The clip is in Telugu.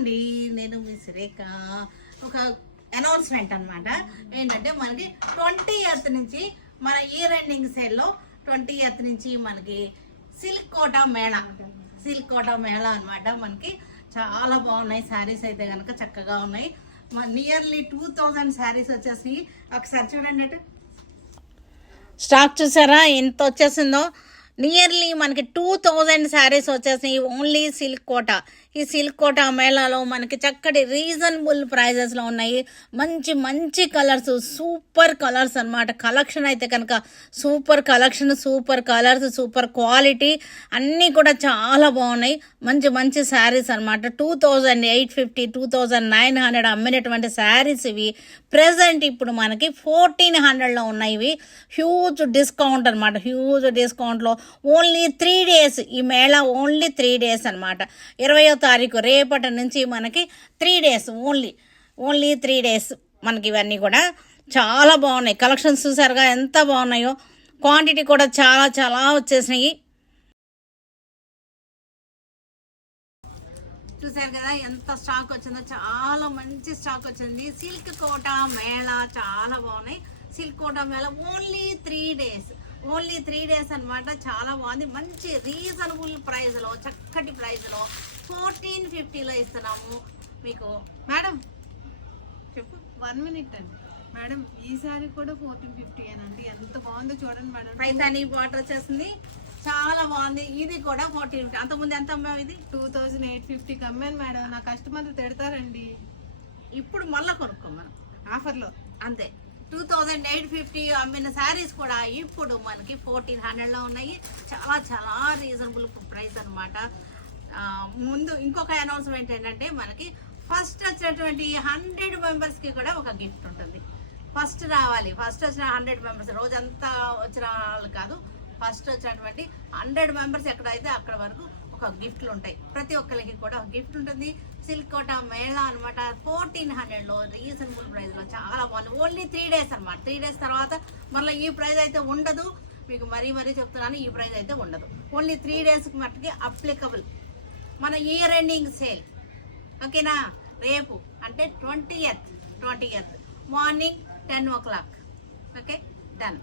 అండి, నేను మీ సురేఖ. ఒక అనౌన్స్మెంట్ అనమాట. ఏంటంటే మనకి 20th నుంచి మన ఇయర్ ఎండింగ్ సేల్లో 20th నుంచి మనకి సిల్క్ కోటా మేళా అనమాట. మనకి చాలా బాగున్నాయి శారీస్ అయితే కనుక చక్కగా ఉన్నాయి. నియర్లీ 2000 శారీస్ వచ్చేసి ఒకసారి చూడండి. స్టాక్ చూసారా ఎంత వచ్చేసిందో. నియర్లీ మనకి 2000 శారీస్ వచ్చేసినాయి ఓన్లీ సిల్క్ కోటా. ఈ సిల్క్ కోటా మేళాలో మనకి చక్కటి రీజనబుల్ ప్రైజెస్లో ఉన్నాయి. మంచి మంచి కలర్స్, సూపర్ కలర్స్ అనమాట. కలెక్షన్ అయితే కనుక super collection, super colours, super quality అన్నీ కూడా చాలా బాగున్నాయి. మంచి మంచి శారీస్ అనమాట. 2850, 2900 అమ్మినటువంటి శారీస్ ఇవి. ప్రెజెంట్ ఇప్పుడు మనకి 1400లో ఉన్నాయి. ఇవి హ్యూజ్ డిస్కౌంట్ అనమాట. హ్యూజ్ డిస్కౌంట్లో ఓన్లీ 3 days ఈ మేళా, ఓన్లీ 3 days అనమాట. 20వ తారీఖు రేపటి నుంచి మనకి 3 days, ఓన్లీ 3 days మనకి ఇవన్నీ కూడా చాలా బాగున్నాయి. కలెక్షన్స్ చూసారుగా ఎంత బాగున్నాయో. క్వాంటిటీ కూడా చాలా చాలా వచ్చేసినాయి. చూసారు కదా ఎంత స్టాక్ వచ్చిందో. చాలా మంచి స్టాక్ వచ్చింది. సిల్క్ కోటా మేళా చాలా బాగున్నాయి. Silk Kota mela only 3 days, only 3 days అనమాట. చాలా బాగుంది. మంచి రీజనబుల్ ప్రైస్లో, చక్కటి ప్రైస్లో 1450లో ఇస్తున్నాము మీకు. మేడం చెప్పు. 1 minute అండి. మేడం ఈ సారీ కూడా 1450 అండి. ఎంత బాగుందో చూడండి మేడం. పైతాని బార్డర్ వచ్చేసింది, చాలా బాగుంది. ఇది కూడా 1450. అంతకుముందు ఎంత అమ్మావు? ఇది 2850కి అమ్మాను మేడం. నా కస్టమర్లు తిడతారండి. ఇప్పుడు మళ్ళీ కొనుక్కోమను ఆఫర్లో. అంతే. 2850 అమ్మిన శారీస్ కూడా ఇప్పుడు మనకి 1400లో ఉన్నాయి. చాలా చాలా రీజనబుల్ ప్రైస్ అనమాట. ముందు ఇంకొక అనౌన్స్మెంట్ ఏంటంటే మనకి ఫస్ట్ వచ్చినటువంటి 100 మెంబర్స్కి కూడా ఒక గిఫ్ట్ ఉంటుంది. ఫస్ట్ రావాలి. ఫస్ట్ వచ్చిన 100 మెంబర్స్, రోజంతా వచ్చిన వాళ్ళు కాదు, ఫస్ట్ వచ్చినటువంటి 100 మెంబర్స్ ఎక్కడైతే అక్కడ వరకు ఒక గిఫ్ట్లు ఉంటాయి. ప్రతి ఒక్కరికి కూడా ఒక గిఫ్ట్ ఉంటుంది. సిల్క్ కోటా మేళా అనమాట. 1400లో రీజనబుల్ ప్రైస్లో చాలా బాగుంది. ఓన్లీ 3 days అనమాట. 3 days తర్వాత మళ్ళీ ఈ ప్రైస్ అయితే ఉండదు. మీకు మరీ చెప్తున్నాను, ఈ ప్రైస్ అయితే ఉండదు. ఓన్లీ 3 daysకి మట్టుకి అప్లికబుల్ మన ఇయర్ ఎండింగ్ సేల్. ఓకేనా? రేపు అంటే 20th morning 10 o'clock. Okay, done.